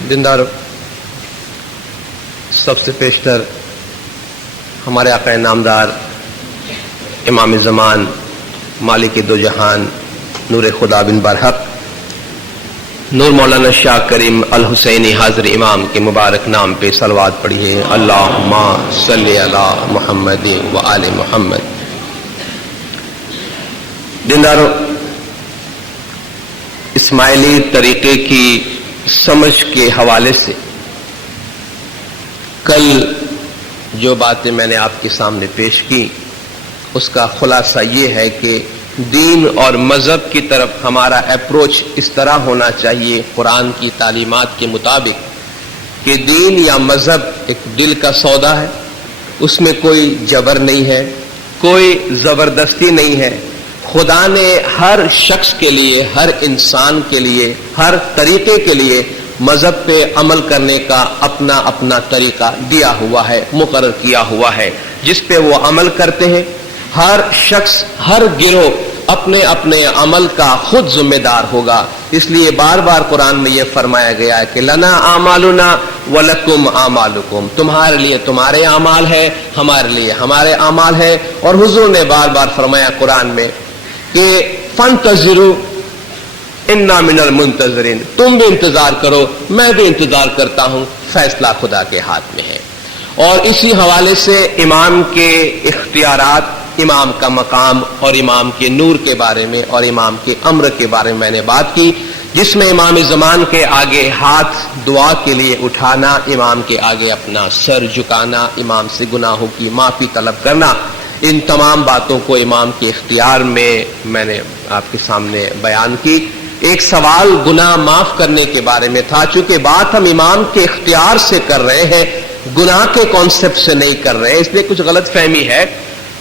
دیندار، سب سے پیشتر ہمارے آقا نامدار امام زمان مالک دو جہان نور خدا بن برحق نور مولانا شاہ کریم الحسینی حاضر امام کے مبارک نام پہ صلوات پڑھیے۔ اللہم صلی علی محمد و آل محمد۔ دینداروں، اسماعیلی طریقے کی سمجھ کے حوالے سے کل جو باتیں میں نے آپ کے سامنے پیش کی اس کا خلاصہ یہ ہے کہ دین اور مذہب کی طرف ہمارا اپروچ اس طرح ہونا چاہیے قرآن کی تعلیمات کے مطابق کہ دین یا مذہب ایک دل کا سودا ہے، اس میں کوئی جبر نہیں ہے، کوئی زبردستی نہیں ہے۔ خدا نے ہر شخص کے لیے، ہر انسان کے لیے، ہر طریقے کے لیے مذہب پہ عمل کرنے کا اپنا اپنا طریقہ دیا ہوا ہے، مقرر کیا ہوا ہے، جس پہ وہ عمل کرتے ہیں۔ ہر شخص، ہر گروہ اپنے اپنے عمل کا خود ذمہ دار ہوگا۔ اس لیے بار بار قرآن میں یہ فرمایا گیا ہے کہ لنا اعمالنا ولکم اعمالکم، تمہارے لیے تمہارے اعمال ہے، ہمارے لیے ہمارے اعمال ہے۔ اور حضور نے بار بار فرمایا قرآن میں کہ فانتظروا انا من المنتظرین، تم بھی انتظار کرو، میں بھی انتظار کرتا ہوں، فیصلہ خدا کے ہاتھ میں ہے۔ اور اسی حوالے سے امام کے اختیارات، امام کا مقام اور امام کے نور کے بارے میں اور امام کے امر کے بارے میں نے بات کی، جس میں امام زمان کے آگے ہاتھ دعا کے لیے اٹھانا، امام کے آگے اپنا سر جھکانا، امام سے گناہوں کی معافی طلب کرنا، ان تمام باتوں کو امام کے اختیار میں نے آپ کے سامنے بیان کی۔ ایک سوال گناہ معاف کرنے کے بارے میں تھا، چونکہ بات ہم امام کے اختیار سے کر رہے ہیں، گناہ کے کانسیپٹ سے نہیں کر رہے ہیں، اس لیے کچھ غلط فہمی ہے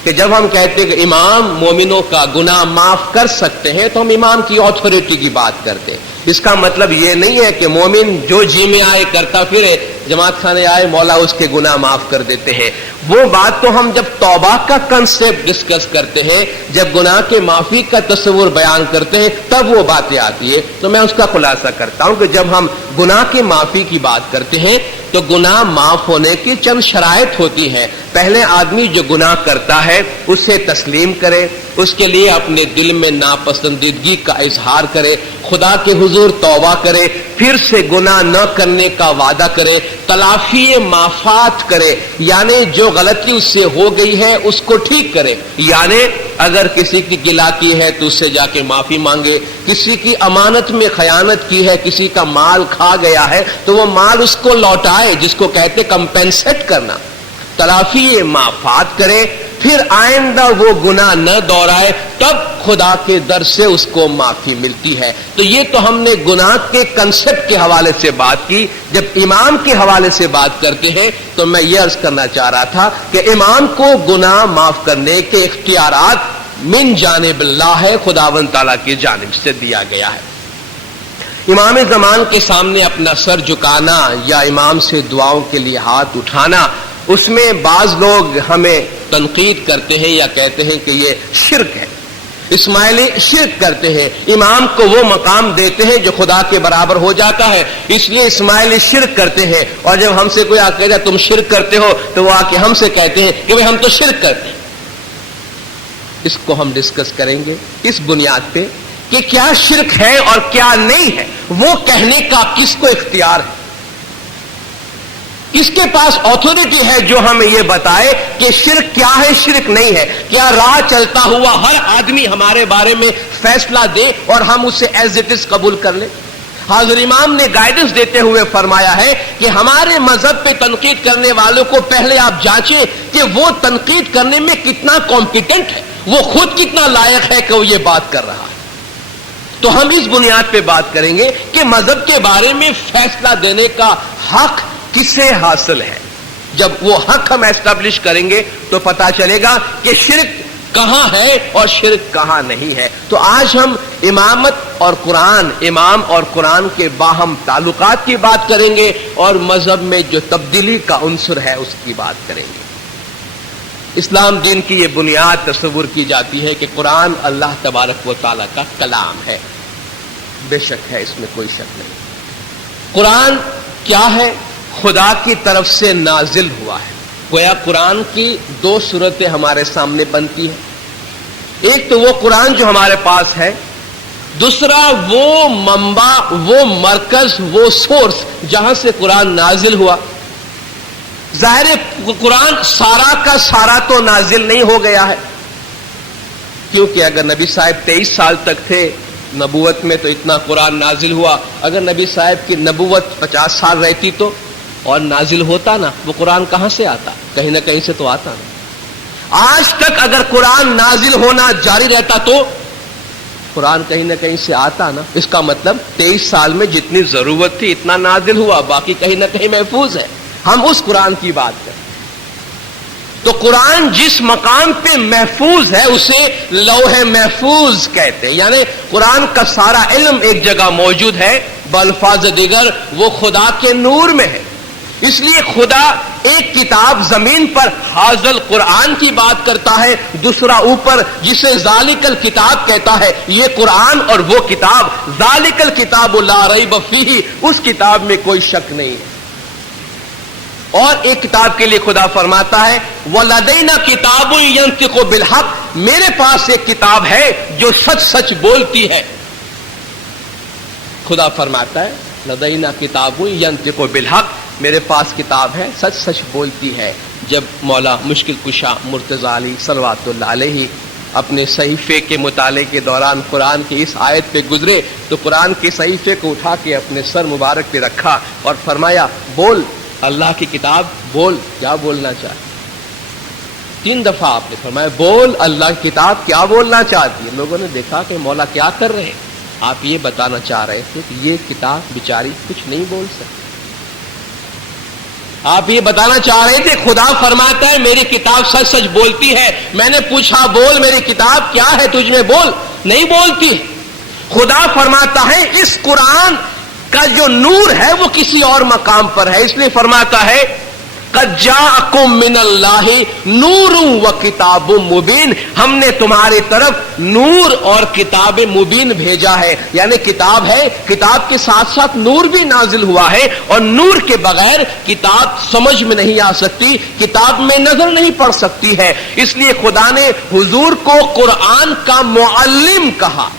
کہ جب ہم کہتے ہیں کہ امام مومنوں کا گناہ معاف کر سکتے ہیں تو ہم امام کی اتھارٹی کی بات کرتے ہیں۔ اس کا مطلب یہ نہیں ہے کہ مومن جو جی میں آئے کرتا پھرے، جماعت خانے آئے مولا اس کے گناہ معاف کر دیتے ہیں۔ وہ بات تو ہم جب توبہ کا کنسیپٹ ڈسکس کرتے ہیں، جب گناہ کے معافی کا تصور بیان کرتے ہیں، تب وہ باتیں آتی ہے۔ تو میں اس کا خلاصہ کرتا ہوں کہ جب ہم گناہ کے معافی کی بات کرتے ہیں تو گناہ معاف ہونے کی چند شرائط ہوتی ہیں۔ پہلے آدمی جو گناہ کرتا ہے اسے تسلیم کرے، اس کے لیے اپنے دل میں ناپسندیدگی کا اظہار کرے، خدا کے حضور توبہ کرے، پھر سے گناہ نہ کرنے کا وعدہ کرے، تلافی معافات کرے، یعنی جو غلطی اس سے ہو گئی ہے اس کو ٹھیک کرے۔ یعنی اگر کسی کی گلا کی ہے تو اس سے جا کے معافی مانگے، کسی کی امانت میں خیانت کی ہے، کسی کا مال کھا گیا ہے تو وہ مال اس کو لوٹائے، جس کو کہتے کمپنسیٹ کرنا، تلافی معافات کرے، پھر آئندہ وہ گناہ نہ دہرائے، تب خدا کے در سے اس کو معافی ملتی ہے۔ تو یہ تو ہم نے گناہ کے کنسپٹ کے حوالے سے بات کی۔ جب امام کے حوالے سے بات کرتے ہیں تو میں یہ عرض کرنا چاہ رہا تھا کہ امام کو گناہ معاف کرنے کے اختیارات من جانب اللہ ہے، خداوند تعالیٰ کی جانب سے دیا گیا ہے۔ امام زمان کے سامنے اپنا سر جھکانا یا امام سے دعاؤں کے لیے ہاتھ اٹھانا، اس میں بعض لوگ ہمیں تنقید کرتے ہیں یا کہتے ہیں کہ یہ شرک ہے، اسماعیلی شرک کرتے ہیں، امام کو وہ مقام دیتے ہیں جو خدا کے برابر ہو جاتا ہے، اس لیے اسماعیلی شرک کرتے ہیں۔ اور جب ہم سے کوئی آ کے تم شرک کرتے ہو تو وہ آ کے ہم سے کہتے ہیں کہ بھئی ہم تو شرک کرتے ہیں۔ اس کو ہم ڈسکس کریں گے اس بنیاد پہ کہ کیا شرک ہے اور کیا نہیں ہے، وہ کہنے کا کس کو اختیار ہے، اس کے پاس اتھارٹی ہے جو ہمیں یہ بتائے کہ شرک کیا ہے، شرک نہیں ہے۔ کیا راہ چلتا ہوا ہر آدمی ہمارے بارے میں فیصلہ دے اور ہم اسے ایز اٹ از قبول کر لیں؟ حاضر امام نے گائیڈنس دیتے ہوئے فرمایا ہے کہ ہمارے مذہب پہ تنقید کرنے والوں کو پہلے آپ جانچیں کہ وہ تنقید کرنے میں کتنا کمپیٹنٹ ہے، وہ خود کتنا لائق ہے کہ وہ یہ بات کر رہا ہے۔ تو ہم اس بنیاد پہ بات کریں گے کہ مذہب کے بارے میں فیصلہ دینے کا حق کسے حاصل ہے۔ جب وہ حق ہم ایسٹیبلش کریں گے تو پتا چلے گا کہ شرک کہاں ہے اور شرک کہاں نہیں ہے۔ تو آج ہم امامت اور قرآن، امام اور قرآن کے باہم تعلقات کی بات کریں گے اور مذہب میں جو تبدیلی کا عنصر ہے اس کی بات کریں گے۔ اسلام دین کی یہ بنیاد تصور کی جاتی ہے کہ قرآن اللہ تبارک و تعالیٰ کا کلام ہے، بے شک ہے، اس میں کوئی شک نہیں۔ قرآن کیا ہے؟ خدا کی طرف سے نازل ہوا ہے۔ گویا قرآن کی دو صورتیں ہمارے سامنے بنتی ہیں، ایک تو وہ قرآن جو ہمارے پاس ہے، دوسرا وہ منبع، وہ مرکز، وہ سورس جہاں سے قرآن نازل ہوا۔ ظاہر قرآن سارا کا سارا تو نازل نہیں ہو گیا ہے، کیونکہ اگر نبی صاحب 23 سال تک تھے نبوت میں تو اتنا قرآن نازل ہوا، اگر نبی صاحب کی نبوت 50 سال رہتی تو اور نازل ہوتا نا، وہ قرآن کہاں سے آتا؟ کہیں نہ کہیں سے تو آتا نا۔ آج تک اگر قرآن نازل ہونا جاری رہتا تو قرآن کہیں نہ کہیں سے آتا نا۔ اس کا مطلب 23 سال میں جتنی ضرورت تھی اتنا نازل ہوا، باقی کہیں نہ کہیں محفوظ ہے۔ ہم اس قرآن کی بات کریں تو قرآن جس مقام پہ محفوظ ہے اسے لوح محفوظ کہتے ہیں، یعنی قرآن کا سارا علم ایک جگہ موجود ہے، بالفاظ دیگر وہ خدا کے نور میں ہے۔ اس لیے خدا ایک کتاب زمین پر حاضل قرآن کی بات کرتا ہے، دوسرا اوپر جسے ذالک الکتاب کہتا ہے، یہ قرآن اور وہ کتاب ذالک الکتاب لا ریب فیہ، اس کتاب میں کوئی شک نہیں ہے۔ اور ایک کتاب کے لیے خدا فرماتا ہے وَلَدَيْنَا كِتَابٌ يَنطِقُ بِالْحَقِّ، میرے پاس ایک کتاب ہے جو سچ سچ بولتی ہے۔ خدا فرماتا ہے لدینا کتاب ینطق بالحق، میرے پاس کتاب ہے سچ سچ بولتی ہے۔ جب مولا مشکل کشا مرتضی علی صلوات اللہ علیہ اپنے صحیفے کے مطالعے کے دوران قرآن کی اس آیت پہ گزرے تو قرآن کے صحیفے کو اٹھا کے اپنے سر مبارک پہ رکھا اور فرمایا بول اللہ کی کتاب، بول کیا بولنا چاہتی۔ 3 دفعہ آپ نے فرمایا بول اللہ کی کتاب کیا بولنا چاہتی ہے۔ لوگوں نے دیکھا کہ مولا کیا کر رہے ہیں، آپ یہ بتانا چاہ رہے تھے کہ یہ کتاب بیچاری کچھ نہیں بول سکتی۔ آپ یہ بتانا چاہ رہے تھے خدا فرماتا ہے میری کتاب سچ سچ بولتی ہے، میں نے پوچھا بول میری کتاب کیا ہے تجھ میں، بول نہیں بولتی۔ خدا فرماتا ہے اس قرآن کا جو نور ہے وہ کسی اور مقام پر ہے، اس لیے فرماتا ہے قد جاءکم من اللہ نور و کتاب مبین، ہم نے تمہاری طرف نور اور کتاب مبین بھیجا ہے، یعنی کتاب ہے، کتاب کے ساتھ ساتھ نور بھی نازل ہوا ہے، اور نور کے بغیر کتاب سمجھ میں نہیں آ سکتی، کتاب میں نظر نہیں پڑ سکتی ہے۔ اس لیے خدا نے حضور کو قرآن کا معلم کہا،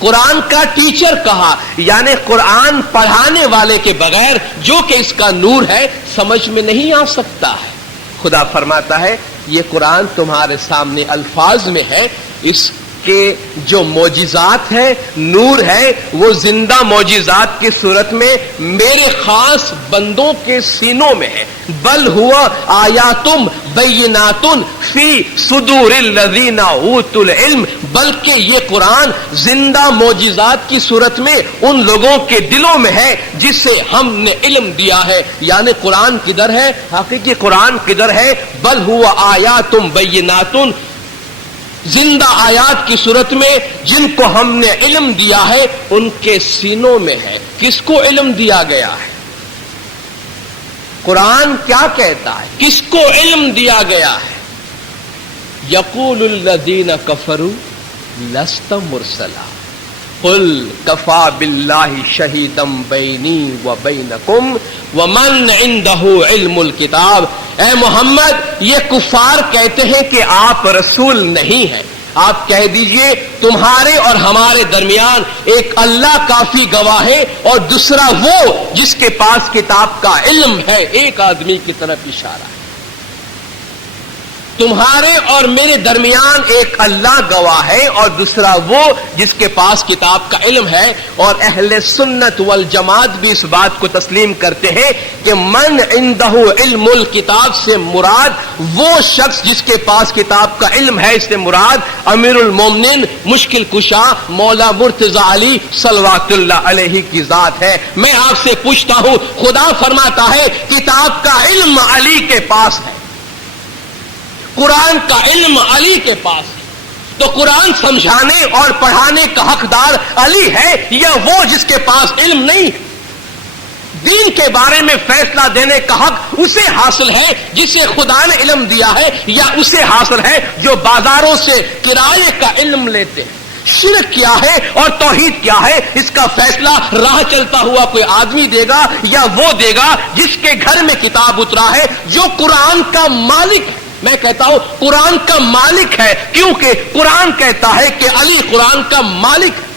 قرآن کا ٹیچر کہا، یعنی قرآن پڑھانے والے کے بغیر جو کہ اس کا نور ہے سمجھ میں نہیں آ سکتا ہے۔ خدا فرماتا ہے یہ قرآن تمہارے سامنے الفاظ میں ہے، اس کے جو معجزات ہے، نور ہے، وہ زندہ معجزات کی صورت میں میرے خاص بندوں کے سینوں میں ہے۔ بل ہوا آیاتم بیناتن فی صدور الذین اوتوا العلم، بلکہ یہ قرآن زندہ معجزات کی صورت میں ان لوگوں کے دلوں میں ہے جسے ہم نے علم دیا ہے۔ یعنی قرآن کدھر ہے؟ حقیقی قرآن کدھر ہے؟ بل ہوا آیاتم بیناتن، زندہ آیات کی صورت میں جن کو ہم نے علم دیا ہے ان کے سینوں میں ہے۔ کس کو علم دیا گیا ہے؟ قرآن کیا کہتا ہے؟ کس کو علم دیا گیا ہے؟ یقول الذین کفروا لست مرسلا قل کفی باللہ شہیدا بینی وبینکم ومن عندہ علم الکتاب۔ اے محمد یہ کفار کہتے ہیں کہ آپ رسول نہیں ہیں، آپ کہہ دیجئے تمہارے اور ہمارے درمیان ایک اللہ کافی گواہ ہے اور دوسرا وہ جس کے پاس کتاب کا علم ہے۔ ایک آدمی کی طرف اشارہ ہے، تمہارے اور میرے درمیان ایک اللہ گواہ ہے اور دوسرا وہ جس کے پاس کتاب کا علم ہے۔ اور اہل سنت والجماعت بھی اس بات کو تسلیم کرتے ہیں کہ من عندہ علم الکتاب سے مراد وہ شخص جس کے پاس کتاب کا علم ہے، اس سے مراد امیر المومنین مشکل کشا مولا مرتضی علی صلوات اللہ علیہ کی ذات ہے۔ میں آپ سے پوچھتا ہوں خدا فرماتا ہے کتاب کا علم علی کے پاس ہے، قرآن کا علم علی کے پاس ہے، تو قرآن سمجھانے اور پڑھانے کا حقدار علی ہے یا وہ جس کے پاس علم نہیں ہے؟ دین کے بارے میں فیصلہ دینے کا حق اسے حاصل ہے جسے خدا نے علم دیا ہے، یا اسے حاصل ہے جو بازاروں سے کرائے کا علم لیتے ہیں؟ شرک کیا ہے اور توحید کیا ہے، اس کا فیصلہ راہ چلتا ہوا کوئی آدمی دے گا یا وہ دے گا جس کے گھر میں کتاب اترا ہے، جو قرآن کا مالک ہے۔ میں کہتا ہوں قرآن کا مالک ہے، کیونکہ قرآن کہتا ہے کہ علی قرآن کا مالک ہے۔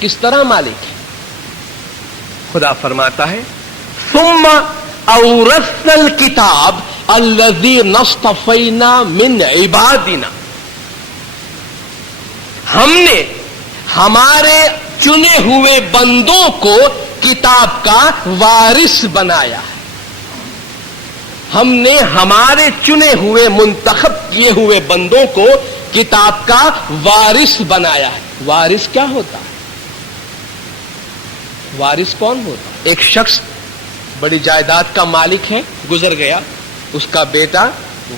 کس طرح مالک ہے؟ خدا فرماتا ہے ثم اورثنا الکتاب الذین اصطفینا من عبادنا، ہم نے ہمارے چنے ہوئے بندوں کو کتاب کا وارث بنایا ہے۔ ہم نے ہمارے چنے ہوئے منتخب کیے ہوئے بندوں کو کتاب کا وارث بنایا ہے۔ وارث کیا ہوتا ہے؟ وارث کون ہوتا ہے؟ ایک شخص بڑی جائیداد کا مالک ہے، گزر گیا، اس کا بیٹا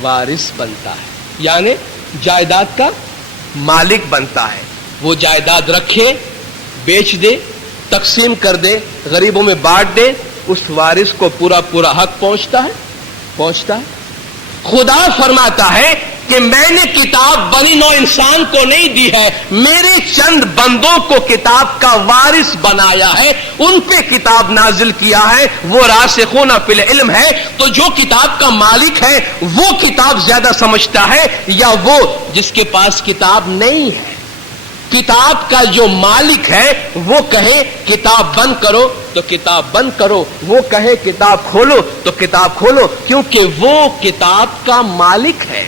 وارث بنتا ہے، یعنی جائیداد کا مالک بنتا ہے۔ وہ جائیداد رکھے، بیچ دے، تقسیم کر دے، غریبوں میں بانٹ دے، اس وارث کو پورا حق پہنچتا ہے۔ خدا فرماتا ہے کہ میں نے کتاب بنی نوع انسان کو نہیں دی ہے، میرے چند بندوں کو کتاب کا وارث بنایا ہے، ان پہ کتاب نازل کیا ہے، وہ راسخون فی العلم ہے۔ تو جو کتاب کا مالک ہے وہ کتاب زیادہ سمجھتا ہے یا وہ جس کے پاس کتاب نہیں ہے؟ کتاب کا جو مالک ہے وہ کہے کتاب بند کرو تو کتاب بند کرو، وہ کہے کتاب کھولو تو کتاب کھولو، کیونکہ وہ کتاب کا مالک ہے۔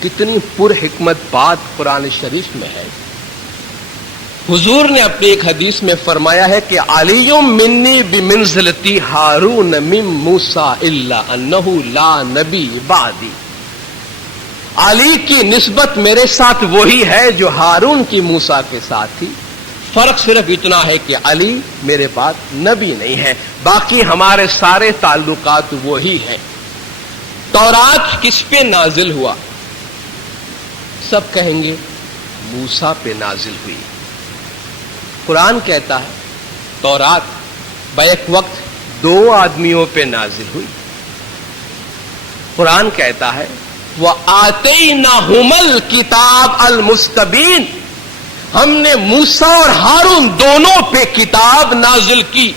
کتنی پر حکمت بات قرآن شریف میں ہے۔ حضور نے اپنی ایک حدیث میں فرمایا ہے کہ علی منی بمنزلتی ہارون من موسیٰ الا انہ لا نبی بعدی، علی کی نسبت میرے ساتھ وہی ہے جو ہارون کی موسیٰ کے ساتھ تھی، فرق صرف اتنا ہے کہ علی میرے بعد نبی نہیں ہے، باقی ہمارے سارے تعلقات وہی ہیں۔ تورات کس پہ نازل ہوا؟ سب کہیں گے موسیٰ پہ نازل ہوئی۔ قرآن کہتا ہے تورات بیک وقت 2 آدمیوں پہ نازل ہوئی۔ قرآن کہتا ہے وَآتَيْنَاهُمَ الْكِتَابَ الْمُسْتَبِينَ، ہم نے موسیٰ اور ہارون دونوں پہ کتاب نازل کی۔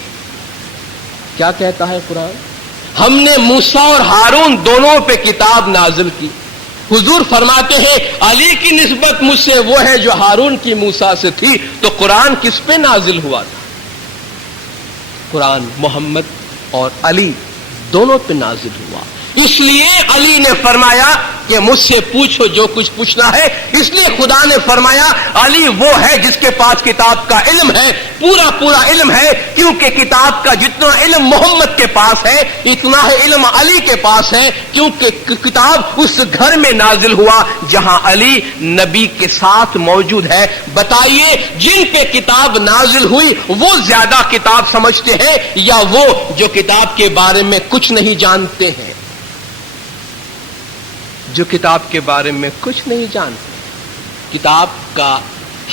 کیا کہتا ہے قرآن؟ ہم نے موسیٰ اور ہارون دونوں پہ کتاب نازل کی۔ حضور فرماتے ہیں علی کی نسبت مجھ سے وہ ہے جو ہارون کی موسیٰ سے تھی، تو قرآن کس پہ نازل ہوا تھا؟ قرآن محمد اور علی دونوں پہ نازل ہوا۔ اس لیے علی نے فرمایا کہ مجھ سے پوچھو جو کچھ پوچھنا ہے، اس لیے خدا نے فرمایا علی وہ ہے جس کے پاس کتاب کا علم ہے، پورا علم ہے، کیونکہ کتاب کا جتنا علم محمد کے پاس ہے اتنا ہے علم علی کے پاس ہے، کیونکہ کتاب اس گھر میں نازل ہوا جہاں علی نبی کے ساتھ موجود ہے۔ بتائیے جن پہ کتاب نازل ہوئی وہ زیادہ کتاب سمجھتے ہیں یا وہ جو کتاب کے بارے میں کچھ نہیں جانتے ہیں؟ جو کتاب کے بارے میں کچھ نہیں جانتے۔ کتاب کا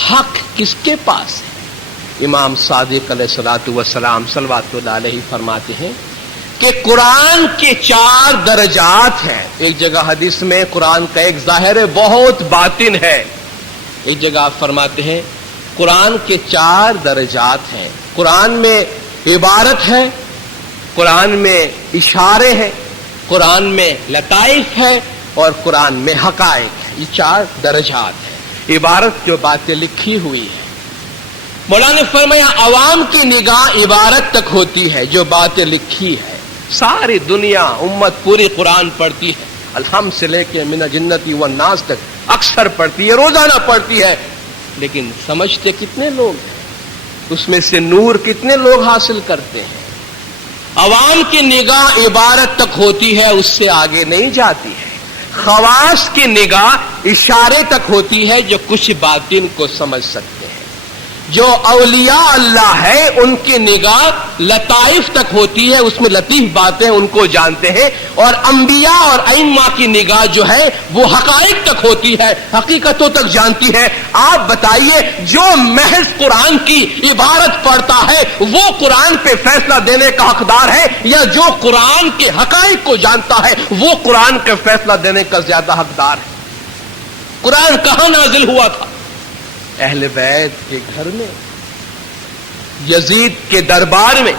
حق کس کے پاس ہے؟ امام صادق علیہ الصلوۃ والسلام صلوات اللہ علیہ فرماتے ہیں کہ قرآن کے 4 درجات ہیں۔ ایک جگہ حدیث میں قرآن کا ایک ظاہر ہے، بہت باطن ہے۔ ایک جگہ فرماتے ہیں قرآن کے 4 درجات ہیں۔ قرآن میں عبارت ہے، قرآن میں اشارے ہیں، قرآن میں لطائف ہے اور قرآن میں حقائق ہے۔ یہ 4 درجات ہیں۔ عبارت جو باتیں لکھی ہوئی ہے، مولانا نے فرمایا عوام کی نگاہ عبارت تک ہوتی ہے، جو باتیں لکھی ہے ساری دنیا امت پوری قرآن پڑھتی ہے، الحمد سے لے کے من الجنتی والناس تک اکثر پڑھتی ہے، روزانہ پڑھتی ہے، لیکن سمجھتے کتنے لوگ ہیں؟ اس میں سے نور کتنے لوگ حاصل کرتے ہیں؟ عوام کی نگاہ عبارت تک ہوتی ہے، اس سے آگے نہیں جاتی ہے۔ خواص کی نگاہ اشارے تک ہوتی ہے، جو کچھ باطن کو سمجھ سکتے ہیں۔ جو اولیاء اللہ ہے ان کی نگاہ لطائف تک ہوتی ہے، اس میں لطیف باتیں ان کو جانتے ہیں، اور انبیاء اور ائمہ کی نگاہ جو ہے وہ حقائق تک ہوتی ہے، حقیقتوں تک جانتی ہے۔ آپ بتائیے جو محض قرآن کی عبارت پڑھتا ہے وہ قرآن پہ فیصلہ دینے کا حقدار ہے، یا جو قرآن کے حقائق کو جانتا ہے وہ قرآن کے فیصلہ دینے کا زیادہ حقدار ہے؟ قرآن کہاں نازل ہوا تھا؟ اہل بیت کے گھر میں، یزید کے دربار میں،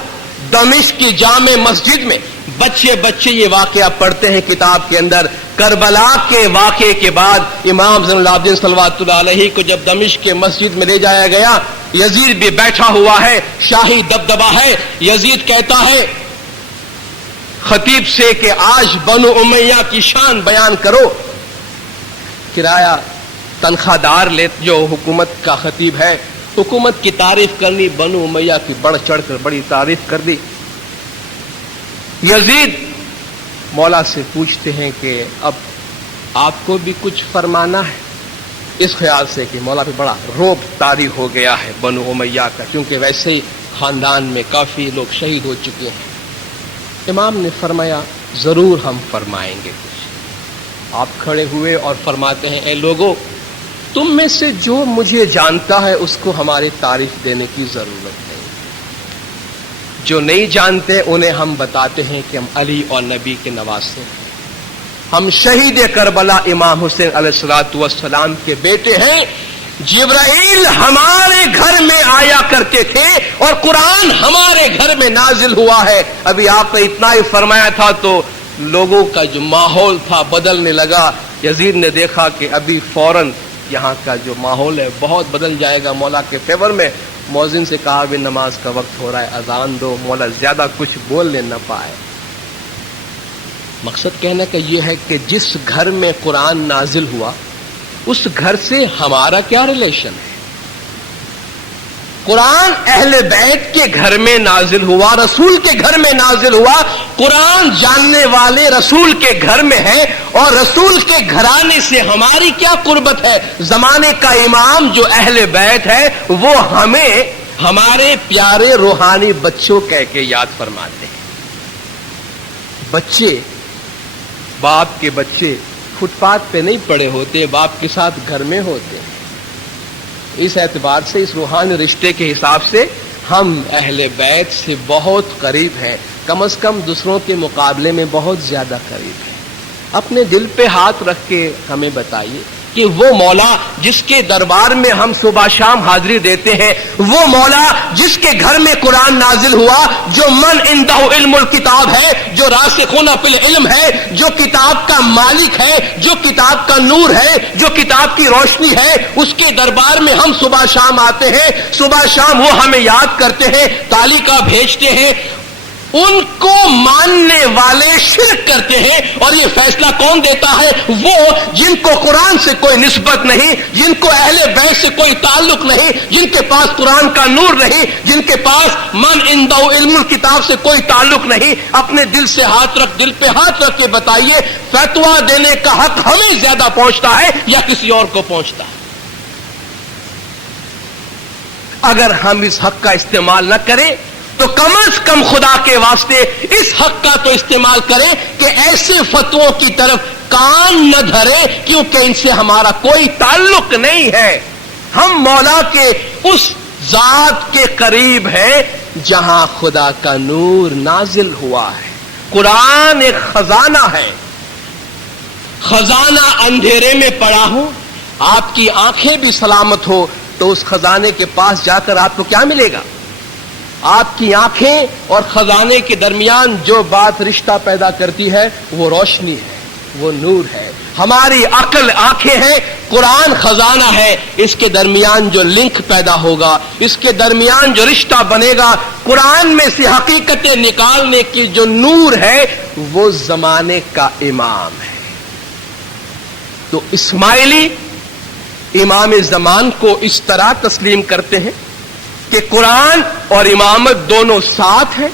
دمشق کی جامع مسجد میں۔ بچے یہ واقعہ پڑھتے ہیں کتاب کے اندر۔ کربلا کے واقعے کے بعد امام زین العابدین صلوات اللہ علیہ کو جب دمشق کے مسجد میں لے جایا گیا، یزید بھی بیٹھا ہوا ہے، شاہی دبدبہ ہے۔ یزید کہتا ہے خطیب سے کہ آج بنو امیہ کی شان بیان کرو۔ کرایہ تنخواہ دار جو حکومت کا خطیب ہے، حکومت کی تعریف کرنی، بنو امیہ کی بڑھ چڑھ کر بڑی تعریف کر دی۔ یزید مولا سے پوچھتے ہیں کہ اب آپ کو بھی کچھ فرمانا ہے، اس خیال سے کہ مولا پہ بڑا رعب طاری ہو گیا ہے بنو امیہ کا، کیونکہ ویسے ہی خاندان میں کافی لوگ شہید ہو چکے ہیں۔ امام نے فرمایا ضرور ہم فرمائیں گے کچھ۔ آپ کھڑے ہوئے اور فرماتے ہیں اے لوگو، تم میں سے جو مجھے جانتا ہے اس کو ہماری تعریف دینے کی ضرورت نہیں، جو نہیں جانتے انہیں ہم بتاتے ہیں کہ ہم علی اور نبی کے نواسے ہیں، ہم شہید کربلا امام حسین علیہ الصلوۃ والسلام کے بیٹے ہیں۔ جبرائیل ہمارے گھر میں آیا کرتے تھے اور قرآن ہمارے گھر میں نازل ہوا ہے۔ ابھی آپ نے اتنا ہی فرمایا تھا تو لوگوں کا جو ماحول تھا بدلنے لگا۔ یزید نے دیکھا کہ ابھی فوراً یہاں کا جو ماحول ہے بہت بدل جائے گا مولا کے فیور میں۔ مؤذن سے کہا بھی نماز کا وقت ہو رہا ہے، اذان دو۔ مولا زیادہ کچھ بولنے نہ پائے۔ مقصد کہنے کا یہ ہے کہ جس گھر میں قرآن نازل ہوا اس گھر سے ہمارا کیا ریلیشن ہے؟ قرآن اہل بیت کے گھر میں نازل ہوا، رسول کے گھر میں نازل ہوا۔ قرآن جاننے والے رسول کے گھر میں ہے اور رسول کے گھرانے سے ہماری کیا قربت ہے؟ زمانے کا امام جو اہل بیت ہے وہ ہمیں ہمارے پیارے روحانی بچوں کہہ کے یاد فرماتے ہیں۔ بچے، باپ کے بچے فٹ پاتھ پہ نہیں پڑے ہوتے، باپ کے ساتھ گھر میں ہوتے ہیں۔ اس اعتبار سے، اس روحانی رشتے کے حساب سے ہم اہل بیت سے بہت قریب ہیں، کم از کم دوسروں کے مقابلے میں بہت زیادہ قریب ہیں۔ اپنے دل پہ ہاتھ رکھ کے ہمیں بتائیے کہ وہ مولا جس کے دربار میں ہم صبح شام حاضری دیتے ہیں، وہ مولا جس کے گھر میں قرآن نازل ہوا، جو من عنده علم الکتاب ہے، جو راسخون فی العلم ہے، جو کتاب کا مالک ہے، جو کتاب کا نور ہے، جو کتاب کی روشنی ہے، اس کے دربار میں ہم صبح شام آتے ہیں۔ صبح شام وہ ہمیں یاد کرتے ہیں، تعلیقہ بھیجتے ہیں۔ ان کو ماننے والے شرک کرتے ہیں، اور یہ فیصلہ کون دیتا ہے؟ وہ جن کو قرآن سے کوئی نسبت نہیں، جن کو اہل بیت سے کوئی تعلق نہیں، جن کے پاس قرآن کا نور نہیں، جن کے پاس من عنده علم الکتاب سے کوئی تعلق نہیں۔ اپنے دل سے ہاتھ رکھ، دل پہ ہاتھ رکھ کے بتائیے فتویٰ دینے کا حق ہمیں زیادہ پہنچتا ہے یا کسی اور کو پہنچتا ہے؟ اگر ہم اس حق کا استعمال نہ کریں تو کم از کم خدا کے واسطے اس حق کا تو استعمال کریں کہ ایسے فتووں کی طرف کان نہ دھرے، کیونکہ ان سے ہمارا کوئی تعلق نہیں ہے۔ ہم مولا کے اس ذات کے قریب ہیں جہاں خدا کا نور نازل ہوا ہے۔ قرآن ایک خزانہ ہے، خزانہ اندھیرے میں پڑا ہو، آپ کی آنکھیں بھی سلامت ہو تو اس خزانے کے پاس جا کر آپ کو کیا ملے گا؟ آپ کی آنکھیں اور خزانے کے درمیان جو بات رشتہ پیدا کرتی ہے وہ روشنی ہے، وہ نور ہے۔ ہماری عقل آنکھیں ہیں، قرآن خزانہ ہے، اس کے درمیان جو لنک پیدا ہوگا، اس کے درمیان جو رشتہ بنے گا، قرآن میں سے حقیقتیں نکالنے کی جو نور ہے وہ زمانے کا امام ہے۔ تو اسماعیلی امام زمان کو اس طرح تسلیم کرتے ہیں کہ قرآن اور امامت دونوں ساتھ ہیں۔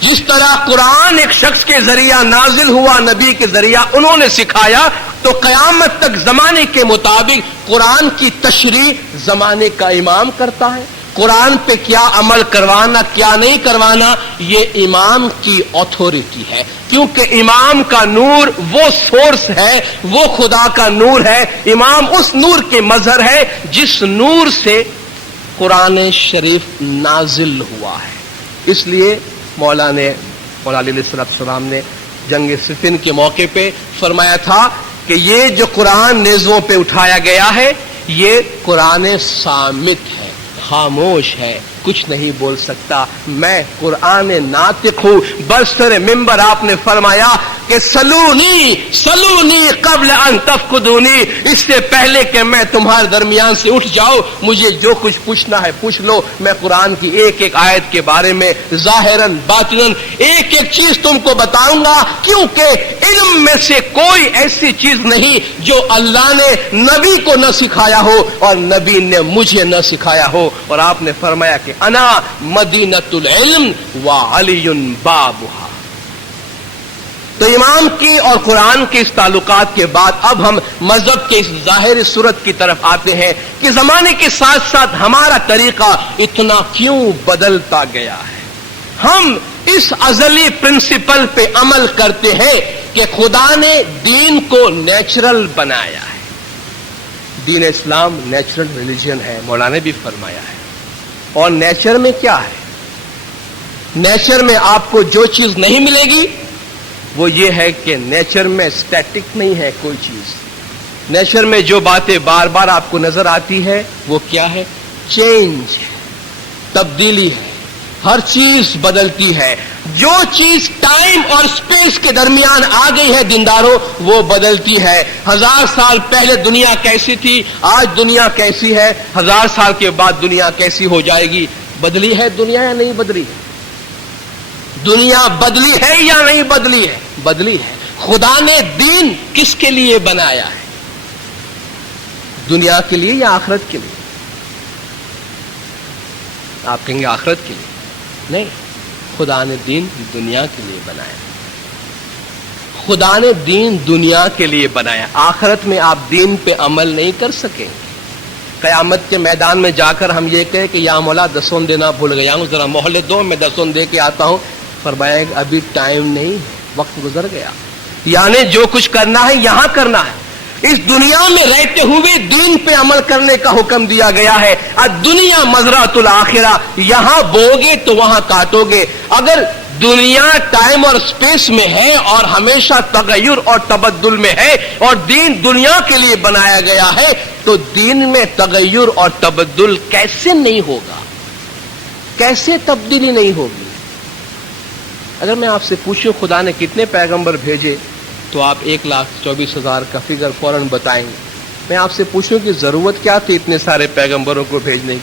جس طرح قرآن ایک شخص کے ذریعہ نازل ہوا، نبی کے ذریعہ انہوں نے سکھایا، تو قیامت تک زمانے کے مطابق قرآن کی تشریح زمانے کا امام کرتا ہے۔ قرآن پہ کیا عمل کروانا، کیا نہیں کروانا، یہ امام کی اتھارٹی ہے، کیونکہ امام کا نور وہ سورس ہے، وہ خدا کا نور ہے۔ امام اس نور کے مظہر ہے جس نور سے قرآن شریف نازل ہوا ہے۔ اس لیے مولا علیہ السلام نے جنگ صفین کے موقع پہ فرمایا تھا کہ یہ جو قرآن نیزوں پہ اٹھایا گیا ہے یہ قرآن صامت ہے، خاموش ہے، کچھ نہیں بول سکتا. میں قرآن ناطق ہوں. برسر ممبر آپ نے فرمایا کہ سلونی سلونی قبل ان تفقدونی، اس سے پہلے کہ میں تمہارے درمیان سے اٹھ جاؤ مجھے جو کچھ پوچھنا ہے پوچھ لو. میں قرآن کی ایک ایک آیت کے بارے میں ظاہراً باطناً ایک ایک چیز تم کو بتاؤں گا، کیونکہ علم میں سے کوئی ایسی چیز نہیں جو اللہ نے نبی کو نہ سکھایا ہو اور نبی نے مجھے نہ سکھایا ہو. اور آپ نے فرمایا کہ انا مدینۃ العلم وعلی بابھا. تو امام کی اور قرآن کے اس تعلقات کے بعد اب ہم مذہب کے اس ظاہری صورت کی طرف آتے ہیں کہ زمانے کے ساتھ ساتھ ہمارا طریقہ اتنا کیوں بدلتا گیا ہے. ہم اس ازلی پرنسپل پہ عمل کرتے ہیں کہ خدا نے دین کو نیچرل بنایا ہے. دین اسلام نیچرل ریلیجن ہے، مولانا نے بھی فرمایا ہے. اور نیچر میں کیا ہے؟ نیچر میں آپ کو جو چیز نہیں ملے گی وہ یہ ہے کہ نیچر میں اسٹیٹک نہیں ہے کوئی چیز. نیچر میں جو باتیں بار بار آپ کو نظر آتی ہے وہ کیا ہے؟ چینج ہے، تبدیلی ہے. ہر چیز بدلتی ہے. جو چیز ٹائم اور اسپیس کے درمیان آ گئی ہے دینداروں وہ بدلتی ہے. 1000 سال پہلے دنیا کیسی تھی، آج دنیا کیسی ہے، 1000 سال کے بعد دنیا کیسی ہو جائے گی. بدلی ہے دنیا یا نہیں بدلی ہے؟ دنیا بدلی ہے یا نہیں بدلی ہے؟ بدلی ہے. خدا نے دین کس کے لیے بنایا ہے؟ دنیا کے لیے یا آخرت کے لیے؟ آپ کہیں گے آخرت کے لیے. نہیں، خدا نے دین دنیا کے لیے بنایا. خدا نے دین دنیا کے لیے بنایا. آخرت میں آپ دین پہ عمل نہیں کر سکیں. قیامت کے میدان میں جا کر ہم یہ کہیں کہ یا مولا دسون دینا بھول گیا ہوں، ذرا مہلت دو میں دسون دے کے آتا ہوں. فرمایا ابھی ٹائم نہیں، وقت گزر گیا. یعنی جو کچھ کرنا ہے یہاں کرنا ہے. اس دنیا میں رہتے ہوئے دین پہ عمل کرنے کا حکم دیا گیا ہے. الدنیا مزرعۃ الآخرہ، یہاں بوگے تو وہاں کاٹو گے. اگر دنیا ٹائم اور اسپیس میں ہے اور ہمیشہ تغیر اور تبدل میں ہے اور دین دنیا کے لیے بنایا گیا ہے تو دین میں تغیر اور تبدل کیسے نہیں ہوگا؟ کیسے تبدیلی نہیں ہوگی؟ اگر میں آپ سے پوچھوں خدا نے کتنے پیغمبر بھیجے تو آپ 1,24,000 کا فگر فوراً بتائیں گے. میں آپ سے پوچھوں کہ ضرورت کیا تھی اتنے سارے پیغمبروں کو بھیجنے کی؟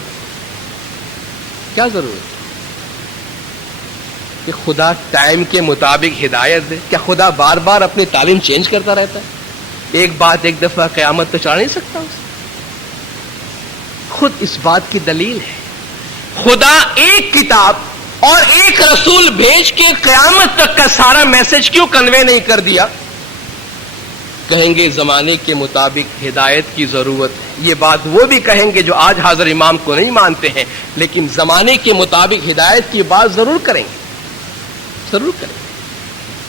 کیا ضرورت کہ خدا ٹائم کے مطابق ہدایت دے؟ کیا خدا بار بار اپنی تعلیم چینج کرتا رہتا ہے؟ ایک بات ایک دفعہ قیامت تو چڑھا نہیں سکتا اسے. خود اس بات کی دلیل ہے. خدا ایک کتاب اور ایک رسول بھیج کے قیامت تک کا سارا میسج کیوں کنوے نہیں کر دیا؟ کہیں گے زمانے کے مطابق ہدایت کی ضرورت ہے. یہ بات وہ بھی کہیں گے جو آج حاضر امام کو نہیں مانتے ہیں، لیکن زمانے کے مطابق ہدایت کی بات ضرور کریں گے، ضرور کریں گے.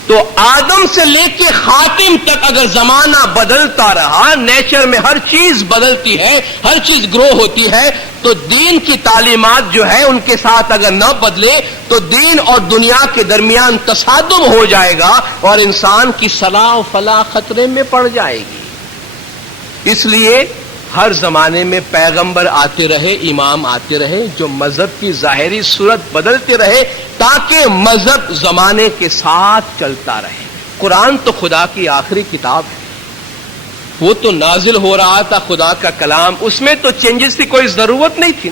تو آدم سے لے کے خاتم تک اگر زمانہ بدلتا رہا، نیچر میں ہر چیز بدلتی ہے، ہر چیز گرو ہوتی ہے، تو دین کی تعلیمات جو ہے ان کے ساتھ اگر نہ بدلے تو دین اور دنیا کے درمیان تصادم ہو جائے گا اور انسان کی صلاح و فلاح خطرے میں پڑ جائے گی. اس لیے ہر زمانے میں پیغمبر آتے رہے، امام آتے رہے جو مذہب کی ظاہری صورت بدلتے رہے تاکہ مذہب زمانے کے ساتھ چلتا رہے. قرآن تو خدا کی آخری کتاب ہے، وہ تو نازل ہو رہا تھا خدا کا کلام، اس میں تو چینجز کی کوئی ضرورت نہیں تھی.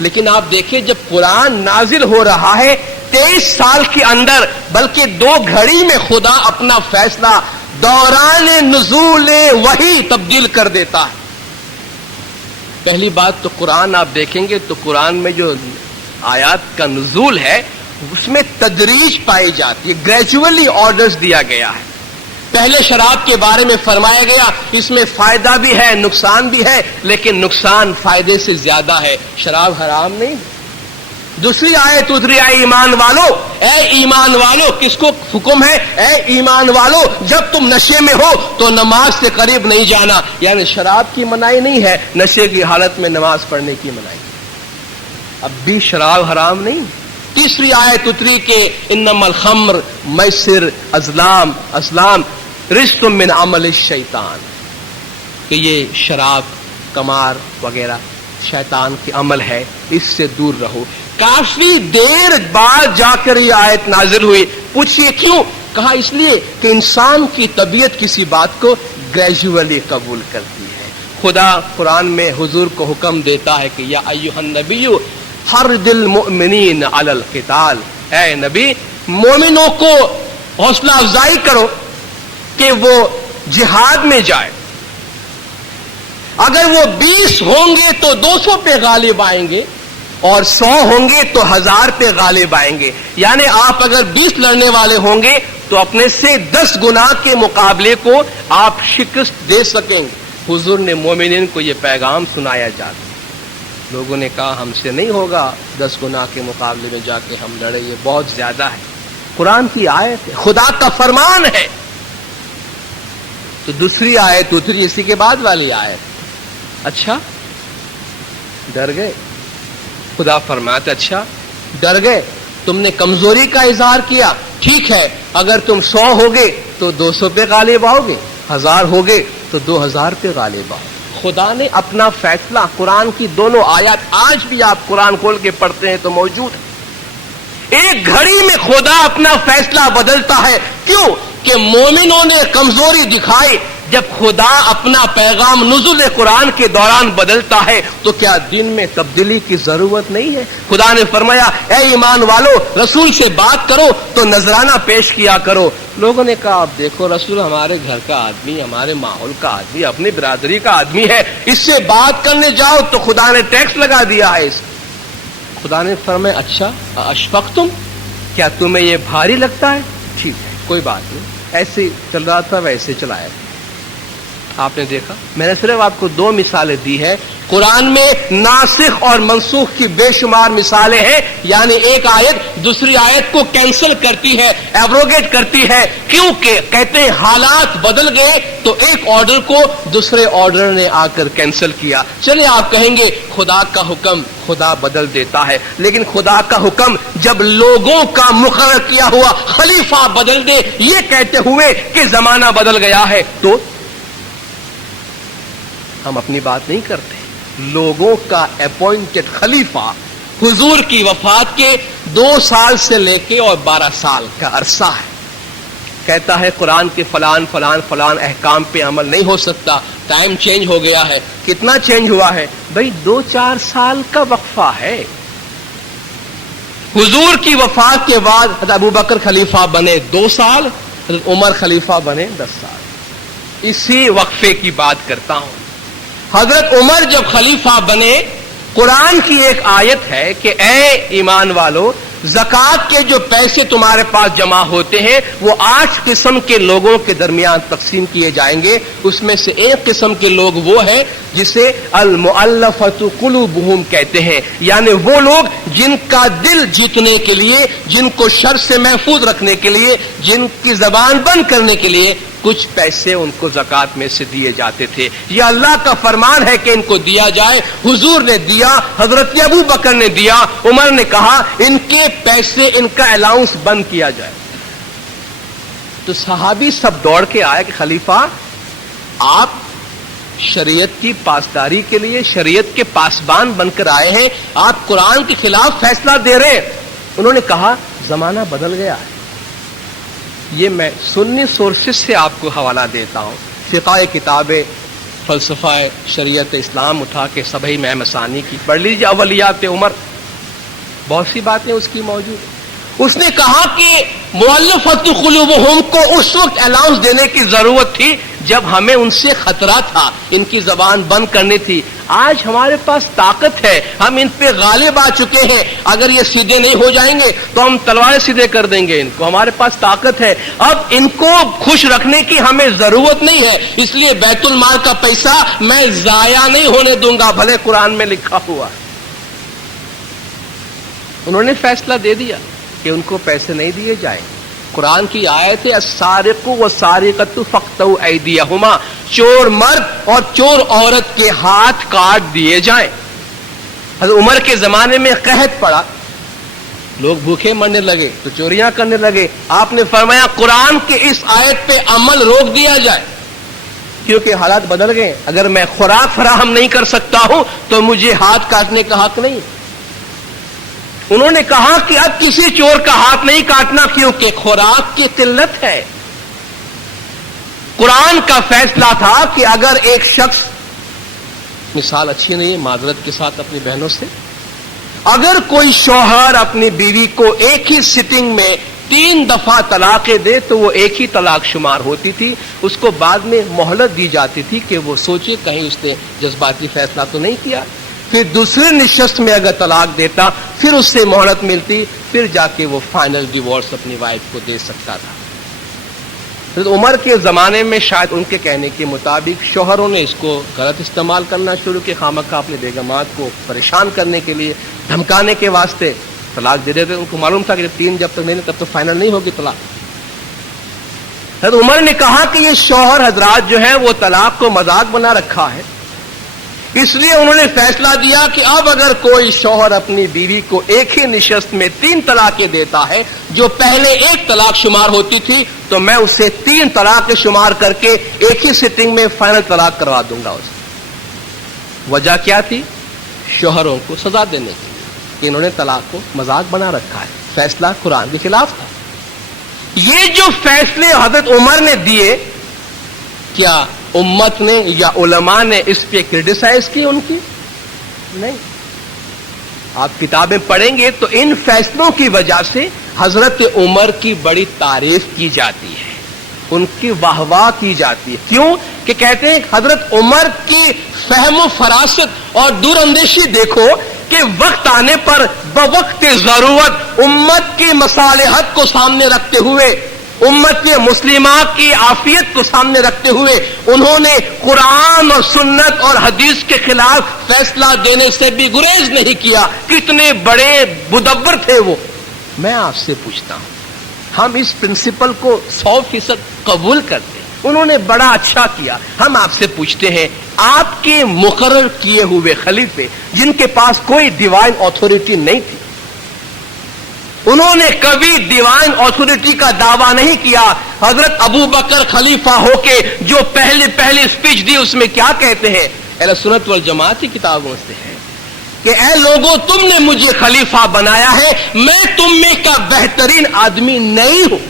لیکن آپ دیکھیں جب قرآن نازل ہو رہا ہے 23 سال کے اندر، بلکہ 2 گھڑی میں خدا اپنا فیصلہ دوران نزول وحی تبدیل کر دیتا ہے. پہلی بات تو قرآن آپ دیکھیں گے تو قرآن میں جو آیات کا نزول ہے اس میں تدریج پائی جاتی ہے، گریجولی آرڈرز دیا گیا ہے. پہلے شراب کے بارے میں فرمایا گیا اس میں فائدہ بھی ہے نقصان بھی ہے، لیکن نقصان فائدے سے زیادہ ہے، شراب حرام نہیں. دوسری آیت اتری ہے ایمان والو، اے ایمان والو، کس کو حکم ہے؟ اے ایمان والو جب تم نشے میں ہو تو نماز سے قریب نہیں جانا. یعنی شراب کی منائی نہیں ہے، نشے کی حالت میں نماز پڑھنے کی منائی. اب بھی شراب حرام نہیں. تیسری آیت اتری کہ انما الخمر میسر ازلام، رجس من عمل الشیطان، کہ یہ شراب قمار وغیرہ شیطان کے عمل ہے، اس سے دور رہو۔ کافی دیر بعد جا کر یہ آیت نازل ہوئی۔ پوچھئے کیوں؟ کہا اس لیے کہ انسان کی طبیعت کسی بات کو گریجولی قبول کرتی ہے۔ خدا قرآن میں حضور کو حکم دیتا ہے کہ یا ایھا النبی حرض المؤمنین علی القتال، اے نبی مومنوں کو حوصلہ افزائی کرو کہ وہ جہاد میں جائے۔ اگر وہ 20 ہوں گے تو 200 پہ غالب آئیں گے، اور 100 ہوں گے تو 1000 پہ غالب آئیں گے۔ یعنی آپ اگر 20 لڑنے والے ہوں گے تو اپنے سے 10 گنا کے مقابلے کو آپ شکست دے سکیں گے۔ حضور نے مومنین کو یہ پیغام سنایا جاتا۔ لوگوں نے کہا ہم سے نہیں ہوگا 10 گنا کے مقابلے میں جا کے ہم لڑے، یہ بہت زیادہ ہے۔ قرآن کی آیت ہے، خدا کا فرمان ہے۔ تو دوسری آیت اتری اسی کے بعد والی آیت۔ اچھا ڈر گئے؟ خدا فرماتا اچھا ڈر گئے، تم نے کمزوری کا اظہار کیا، ٹھیک ہے، اگر تم 100 ہوگے تو 200 پہ غالب آؤ گے، 1000 ہوگے تو 2000 پہ غالب آؤ۔ خدا نے اپنا فیصلہ، قرآن کی دونوں آیات آج بھی آپ قرآن کھول کے پڑھتے ہیں تو موجود ہے۔ ایک گھڑی میں خدا اپنا فیصلہ بدلتا ہے، کیوں؟ کہ مومنوں نے کمزوری دکھائی۔ جب خدا اپنا پیغام نزول قرآن کے دوران بدلتا ہے تو کیا دین میں تبدیلی کی ضرورت نہیں ہے؟ خدا نے فرمایا اے ایمان والو رسول سے بات کرو تو نذرانہ پیش کیا کرو۔ لوگوں نے کہا اب دیکھو رسول ہمارے گھر کا آدمی، ہمارے ماحول کا آدمی، اپنی برادری کا آدمی ہے، اس سے بات کرنے جاؤ تو خدا نے ٹیکس لگا دیا ہے اس۔ خدا نے فرمایا اچھا اشفقتم، کیا تمہیں یہ بھاری لگتا ہے؟ ٹھیک ہے کوئی بات نہیں، ایسے چل رہا تھا ویسے چلایا۔ آپ نے دیکھا، میں نے صرف آپ کو 2 مثالیں دی ہے، قرآن میں ناسخ اور منسوخ کی بے شمار مثالیں ہیں۔ یعنی ایک آیت دوسری آیت کو کینسل کرتی ہے، ایبروگیٹ کرتی ہے، کیونکہ کہتے ہیں حالات بدل گئے تو ایک آرڈر کو دوسرے آرڈر نے آ کر کینسل کیا۔ چلے آپ کہیں گے خدا کا حکم خدا بدل دیتا ہے، لیکن خدا کا حکم جب لوگوں کا مقرر کیا ہوا خلیفہ بدل دے یہ کہتے ہوئے کہ زمانہ بدل گیا ہے تو ہم اپنی بات نہیں کرتے۔ لوگوں کا اپوائنٹڈ خلیفہ حضور کی وفات کے 2 سال سے لے کے اور 12 سال کا عرصہ ہے، کہتا ہے قرآن کے فلان فلان فلان احکام پہ عمل نہیں ہو سکتا، ٹائم چینج ہو گیا ہے۔ کتنا چینج ہوا ہے بھئی؟ 2-4 سال کا وقفہ ہے۔ حضور کی وفات کے بعد حضرت ابو بکر خلیفہ بنے 2 سال، حضرت عمر خلیفہ بنے 10 سال۔ اسی وقفے کی بات کرتا ہوں۔ حضرت عمر جب خلیفہ بنے، قرآن کی ایک آیت ہے کہ اے ایمان والو زکوٰۃ کے جو پیسے تمہارے پاس جمع ہوتے ہیں وہ 8 قسم کے لوگوں کے درمیان تقسیم کیے جائیں گے۔ اس میں سے ایک قسم کے لوگ وہ ہیں جسے المؤلفۃ قلوبہم کہتے ہیں، یعنی وہ لوگ جن کا دل جیتنے کے لیے، جن کو شر سے محفوظ رکھنے کے لیے، جن کی زبان بند کرنے کے لیے کچھ پیسے ان کو زکوٰۃ میں سے دیے جاتے تھے۔ یہ اللہ کا فرمان ہے کہ ان کو دیا جائے۔ حضور نے دیا، حضرت ابو بکر نے دیا، عمر نے کہا ان کے پیسے، ان کا الاؤنس بند کیا جائے۔ تو صحابی سب دوڑ کے آئے کہ خلیفہ آپ شریعت کی پاسداری کے لیے شریعت کے پاسبان بن کر آئے ہیں، آپ قرآن کے خلاف فیصلہ دے رہے ہیں۔ انہوں نے کہا زمانہ بدل گیا ہے۔ یہ میں سنی سورسز سے آپ کو حوالہ دیتا ہوں، فقہ کتابیں، فلسفہ شریعت اسلام اٹھا کے صحیح میں مسانی کی پڑھ لیجیے، اولیات عمر، بہت سی باتیں اس کی موجود ہیں۔ اس نے کہا کہ مؤلفۃ قلوبہم کو اس وقت الاؤنس دینے کی ضرورت تھی جب ہمیں ان سے خطرہ تھا، ان کی زبان بند کرنی تھی۔ آج ہمارے پاس طاقت ہے، ہم ان پہ غالب آ چکے ہیں، اگر یہ سیدھے نہیں ہو جائیں گے تو ہم تلواریں سیدھے کر دیں گے ان کو، ہمارے پاس طاقت ہے، اب ان کو خوش رکھنے کی ہمیں ضرورت نہیں ہے، اس لیے بیت المال کا پیسہ میں ضائع نہیں ہونے دوں گا، بھلے قرآن میں لکھا ہوا۔ انہوں نے فیصلہ دے دیا کہ ان کو پیسے نہیں دیے جائیں۔ قرآن کی آیت ہے السارق والسارقۃ فاقطعوا ایدیہما، چور مرد اور چور عورت کے ہاتھ کاٹ دیے جائیں۔ حضرت عمر کے زمانے میں قحط پڑا، لوگ بھوکے مرنے لگے تو چوریاں کرنے لگے. آپ نے فرمایا قرآن کے اس آیت پہ عمل روک دیا جائے کیونکہ حالات بدل گئے. اگر میں خوراک فراہم نہیں کر سکتا ہوں تو مجھے ہاتھ کاٹنے کا حق نہیں. انہوں نے کہا کہ اب کسی چور کا ہاتھ نہیں کاٹنا کیونکہ خوراک کی قلت ہے. قرآن کا فیصلہ تھا کہ اگر ایک شخص، مثال اچھی نہیں ہے معذرت کے ساتھ اپنی بہنوں سے، اگر کوئی شوہر اپنی بیوی کو ایک ہی سٹنگ میں 3 دفعہ طلاقیں دے تو وہ ایک ہی طلاق شمار ہوتی تھی. اس کو بعد میں مہلت دی جاتی تھی کہ وہ سوچے کہیں اس نے جذباتی فیصلہ تو نہیں کیا. پھر دوسری نشست میں اگر طلاق دیتا پھر اس سے مہلت ملتی، پھر جا کے وہ فائنل ڈیورس اپنی وائف کو دے سکتا تھا. حضرت عمر کے زمانے میں شاید ان کے کہنے کے مطابق شوہروں نے اس کو غلط استعمال کرنا شروع کیا. خامخواہ اپنے بیگمات کو پریشان کرنے کے لیے، دھمکانے کے واسطے طلاق دے دیتے. ان کو معلوم تھا کہ 3 جب تک نہیں تب تک فائنل نہیں ہوگی طلاق. حضرت عمر نے کہا کہ یہ شوہر حضرات جو ہیں وہ طلاق کو مذاق بنا رکھا ہے، اس لیے انہوں نے فیصلہ دیا کہ اب اگر کوئی شوہر اپنی بیوی کو ایک ہی نشست میں 3 طلاقیں دیتا ہے جو پہلے 1 طلاق شمار ہوتی تھی تو میں اسے 3 طلاقیں شمار کر کے ایک ہی سٹنگ میں فائنل طلاق کروا دوں گا. اسے وجہ کیا تھی؟ شوہروں کو سزا دینے کی کہ انہوں نے طلاق کو مذاق بنا رکھا ہے. فیصلہ قرآن کے خلاف تھا. یہ جو فیصلے حضرت عمر نے دیے، کیا امت نے یا علماء نے اس پہ کرٹیسائز کی ان کی؟ نہیں. آپ کتابیں پڑھیں گے تو ان فیصلوں کی وجہ سے حضرت عمر کی بڑی تعریف کی جاتی ہے، ان کی واہ واہ کی جاتی ہے. کیوں کہ کہتے ہیں حضرت عمر کی فہم و فراست اور دور اندیشی دیکھو کہ وقت آنے پر بوقت ضرورت امت کی مصالحت کو سامنے رکھتے ہوئے، امت کے مسلمات کی عافیت کو سامنے رکھتے ہوئے انہوں نے قرآن اور سنت اور حدیث کے خلاف فیصلہ دینے سے بھی گریز نہیں کیا. کتنے بڑے مدبر تھے وہ. میں آپ سے پوچھتا ہوں، ہم اس پرنسپل کو 100% قبول کرتے ہیں، انہوں نے بڑا اچھا کیا. ہم آپ سے پوچھتے ہیں، آپ کے مقرر کیے ہوئے خلیفے جن کے پاس کوئی ڈیوائن اتھارٹی نہیں تھی، انہوں نے کبھی ڈیوائن اتھارٹی کا دعویٰ نہیں کیا. حضرت ابو بکر خلیفہ ہو کے جو پہلی اسپیچ دی اس میں کیا کہتے ہیں؟ اہل سنت والجماعت کی کتابوں سے ہے کہ اے لوگوں، تم نے مجھے خلیفہ بنایا ہے، میں تم میں کا بہترین آدمی نہیں ہوں.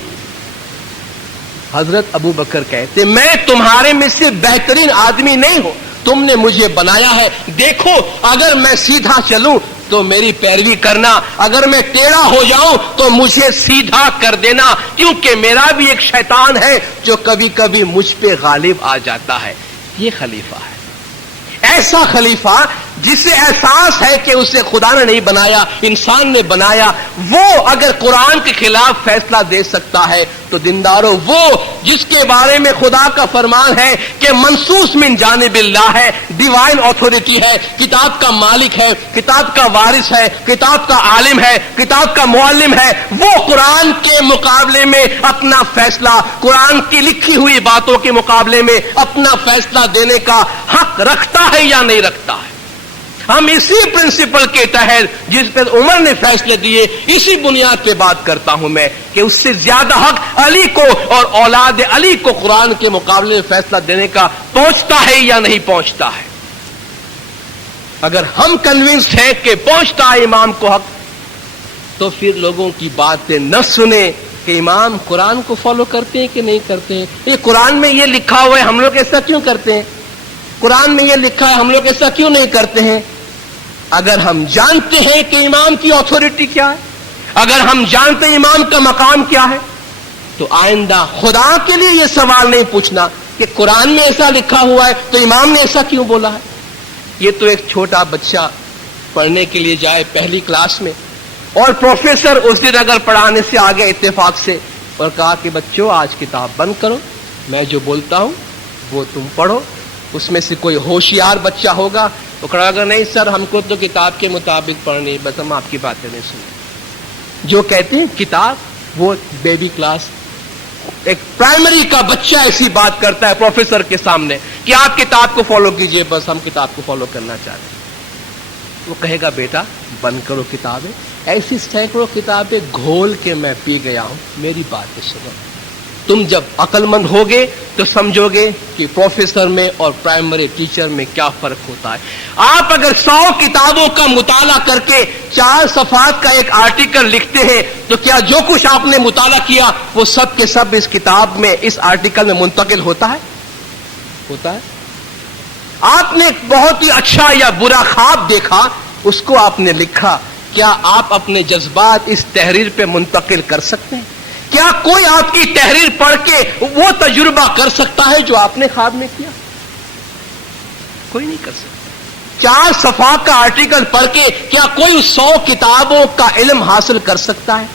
حضرت ابو بکر کہتے میں تمہارے میں سے بہترین آدمی نہیں ہوں، تم نے مجھے بنایا ہے. دیکھو اگر میں سیدھا چلوں تو میری پیروی کرنا، اگر میں ٹیڑھا ہو جاؤں تو مجھے سیدھا کر دینا، کیونکہ میرا بھی ایک شیطان ہے جو کبھی کبھی مجھ پہ غالب آ جاتا ہے. یہ خلیفہ ہے، ایسا خلیفہ جسے احساس ہے کہ اسے خدا نے نہیں بنایا، انسان نے بنایا. وہ اگر قرآن کے خلاف فیصلہ دے سکتا ہے تو دینداروں، وہ جس کے بارے میں خدا کا فرمان ہے کہ منصوص من جانب اللہ ہے، ڈیوائن اتھارٹی ہے، کتاب کا مالک ہے، کتاب کا وارث ہے، کتاب کا عالم ہے، کتاب کا معلم ہے، وہ قرآن کے مقابلے میں اپنا فیصلہ، قرآن کی لکھی ہوئی باتوں کے مقابلے میں اپنا فیصلہ دینے کا حق رکھتا ہے یا نہیں رکھتا ہے. ہم اسی پرنسپل کے تحت جس پر عمر نے فیصلے دیے، اسی بنیاد پہ بات کرتا ہوں میں کہ اس سے زیادہ حق علی کو اور اولاد علی کو قرآن کے مقابلے میں فیصلہ دینے کا پہنچتا ہے یا نہیں پہنچتا ہے. اگر ہم کنونس ہیں کہ پہنچتا ہے امام کو حق، تو پھر لوگوں کی باتیں نہ سنیں کہ امام قرآن کو فالو کرتے ہیں کہ نہیں کرتے ہیں. یہ قرآن میں یہ لکھا ہوا ہے، ہم لوگ ایسا کیوں کرتے ہیں؟ قرآن میں یہ لکھا ہے، ہم لوگ ایسا کیوں نہیں کرتے ہیں؟ اگر ہم جانتے ہیں کہ امام کی اتھارٹی کیا ہے، اگر ہم جانتے ہیں امام کا مقام کیا ہے، تو آئندہ خدا کے لیے یہ سوال نہیں پوچھنا کہ قرآن میں ایسا لکھا ہوا ہے تو امام نے ایسا کیوں بولا ہے. یہ تو ایک چھوٹا بچہ پڑھنے کے لیے جائے پہلی کلاس میں اور پروفیسر اس دن اگر پڑھانے سے آگے اتفاق سے اور کہا کہ بچوں آج کتاب بند کرو، میں جو بولتا ہوں وہ تم پڑھو. اس میں سے کوئی ہوشیار بچہ ہوگا تو کہا اگر نہیں سر ہم کو تو کتاب کے مطابق پڑھنی، بس ہم آپ کی باتیں نہیں سنیں. جو کہتے ہیں کتاب، وہ بیبی کلاس، ایک پرائمری کا بچہ ایسی بات کرتا ہے پروفیسر کے سامنے کہ آپ کتاب کو فالو کیجئے، بس ہم کتاب کو فالو کرنا چاہتے ہیں. وہ کہے گا بیٹا بند کرو کتابیں، ایسی سینکڑوں کتابیں گھول کے میں پی گیا ہوں. میری باتیں سنو. تم جب عقل مند ہوگے تو سمجھو گے کہ پروفیسر میں اور پرائمری ٹیچر میں کیا فرق ہوتا ہے. آپ اگر 100 کتابوں کا مطالعہ کر کے 4 صفحات کا ایک آرٹیکل لکھتے ہیں تو کیا جو کچھ آپ نے مطالعہ کیا وہ سب کے سب اس کتاب میں، اس آرٹیکل میں منتقل ہوتا ہے؟ ہوتا ہے. آپ نے بہت ہی اچھا یا برا خواب دیکھا، اس کو آپ نے لکھا. کیا آپ اپنے جذبات اس تحریر پہ منتقل کر سکتے ہیں؟ کیا کوئی آپ کی تحریر پڑھ کے وہ تجربہ کر سکتا ہے جو آپ نے خواب میں کیا؟ کوئی نہیں کر سکتا. 4 صفحات کا آرٹیکل پڑھ کے کیا کوئی 100 کتابوں کا علم حاصل کر سکتا ہے؟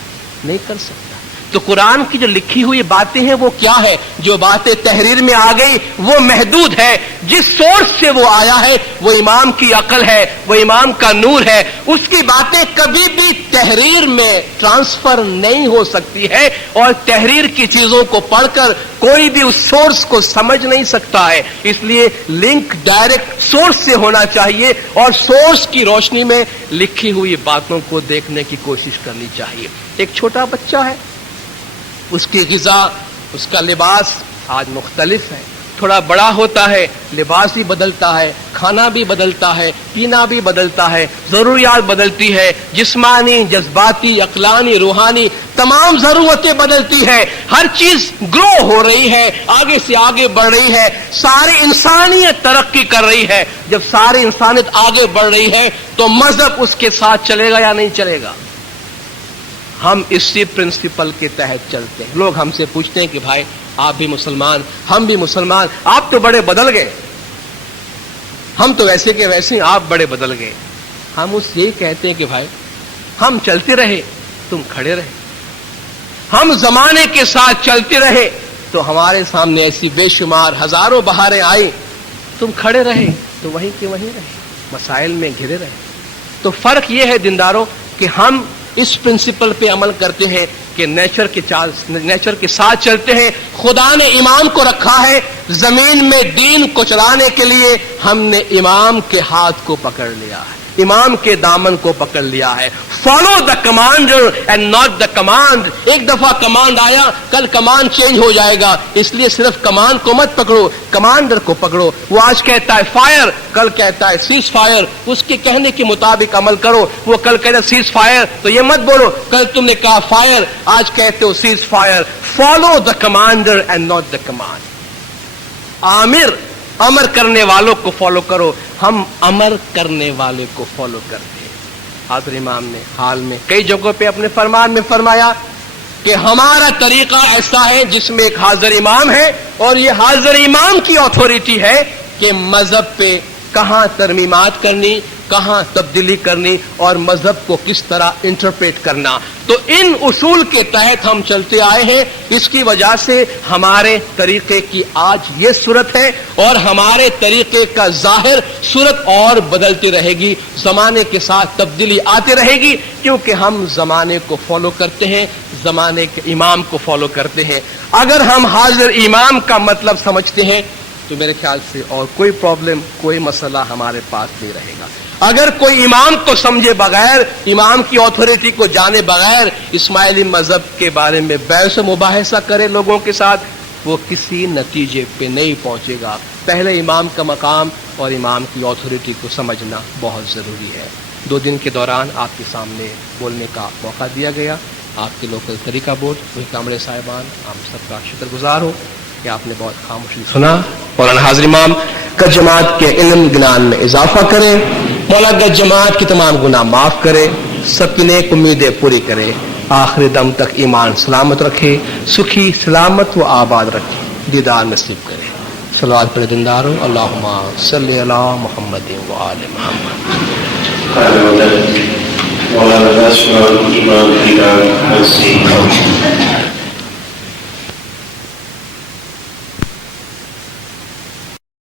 نہیں کر سکتا. تو قرآن کی جو لکھی ہوئی باتیں ہیں وہ کیا ہے؟ جو باتیں تحریر میں آ گئی وہ محدود ہے. جس سورس سے وہ آیا ہے وہ امام کی عقل ہے، وہ امام کا نور ہے. اس کی باتیں کبھی بھی تحریر میں ٹرانسفر نہیں ہو سکتی ہے، اور تحریر کی چیزوں کو پڑھ کر کوئی بھی اس سورس کو سمجھ نہیں سکتا ہے. اس لیے لنک ڈائریکٹ سورس سے ہونا چاہیے، اور سورس کی روشنی میں لکھی ہوئی باتوں کو دیکھنے کی کوشش کرنی چاہیے. ایک چھوٹا بچہ ہے، اس کی غذا، اس کا لباس آج مختلف ہے. تھوڑا بڑا ہوتا ہے، لباس بھی بدلتا ہے، کھانا بھی بدلتا ہے، پینا بھی بدلتا ہے، ضروریات بدلتی ہے، جسمانی، جذباتی، عقلانی، روحانی تمام ضرورتیں بدلتی ہے. ہر چیز گرو ہو رہی ہے، آگے سے آگے بڑھ رہی ہے. ساری انسانیت ترقی کر رہی ہے. جب ساری انسانیت آگے بڑھ رہی ہے تو مذہب اس کے ساتھ چلے گا یا نہیں چلے گا؟ ہم اسی پرنسپل کے تحت چلتے ہیں. لوگ ہم سے پوچھتے ہیں کہ بھائی آپ بھی مسلمان، ہم بھی مسلمان، آپ تو بڑے بدل گئے. ہم تو ویسے کہ ویسے، آپ بڑے بدل گئے. ہم اس یہی کہتے ہیں کہ بھائی ہم چلتے رہے، تم کھڑے رہے. ہم زمانے کے ساتھ چلتے رہے تو ہمارے سامنے ایسی بے شمار ہزاروں بہاریں آئی. تم کھڑے رہے تو وہیں کے وہیں رہے، مسائل میں گھرے رہے. تو فرق یہ ہے دینداروں کہ ہم اس پرنسپل پہ عمل کرتے ہیں کہ نیچر کے ساتھ چلتے ہیں. خدا نے امام کو رکھا ہے زمین میں دین کو چلانے کے لیے. ہم نے امام کے ہاتھ کو پکڑ لیا ہے، امام کے دامن کو پکڑ لیا ہے. Follow the commander and not the command. ایک دفعہ کمانڈ آیا، کل کمانڈ چینج ہو جائے گا. اس لیے صرف کمانڈ کو مت پکڑو، کمانڈر کو پکڑو. وہ آج کہتا ہے فائر، کل کہتا ہے سیز فائر. اس کے کہنے کے مطابق عمل کرو. وہ کل کہتا ہے سیز فائر تو یہ مت بولو کل تم نے کہا فائر، آج کہتے ہو ceasefire. Follow the commander and not the command. امر کرنے والوں کو فالو کرو. ہم امر کرنے والے کو فالو کرتے ہیں. حضرت امام نے حال میں کئی جگہوں پہ اپنے فرمان میں فرمایا کہ ہمارا طریقہ ایسا ہے جس میں ایک حاضر امام ہے، اور یہ حاضر امام کی اتھارٹی ہے کہ مذہب پہ کہاں ترمیمات کرنی، کہاں تبدیلی کرنی، اور مذہب کو کس طرح انٹرپریٹ کرنا. تو ان اصول کے تحت ہم چلتے آئے ہیں. اس کی وجہ سے ہمارے طریقے کی آج یہ صورت ہے، اور ہمارے طریقے کا ظاہر صورت اور بدلتی رہے گی. زمانے کے ساتھ تبدیلی آتی رہے گی، کیونکہ ہم زمانے کو فالو کرتے ہیں، زمانے کے امام کو فالو کرتے ہیں. اگر ہم حاضر امام کا مطلب سمجھتے ہیں تو میرے خیال سے اور کوئی پرابلم، کوئی مسئلہ ہمارے پاس نہیں رہے گا. اگر کوئی امام کو سمجھے بغیر، امام کی اتھارٹی کو جانے بغیر اسماعیلی مذہب کے بارے میں بحث و مباحثہ کرے لوگوں کے ساتھ، وہ کسی نتیجے پہ نہیں پہنچے گا. پہلے امام کا مقام اور امام کی اتھارٹی کو سمجھنا بہت ضروری ہے. 2 دن کے دوران آپ کے سامنے بولنے کا موقع دیا گیا. آپ کے لوکل طریقہ بورڈ وہی کامرے صاحبان، ہم سب کا شکر گزار ہوں کہ آپ نے بہت خاموشی سنا. مولانا حاضر امام کا جماعت کے علم گنان میں اضافہ کرے. مولانا جماعت کی تمام گناہ معاف کرے. سب کی نیک امیدیں پوری کرے. آخری دم تک ایمان سلامت رکھے، سکھی سلامت و آباد رکھے. دیدار نصیب کرے. صلوات پر دینداروں. اللہم صلی علی محمد و آل محمد. مولانا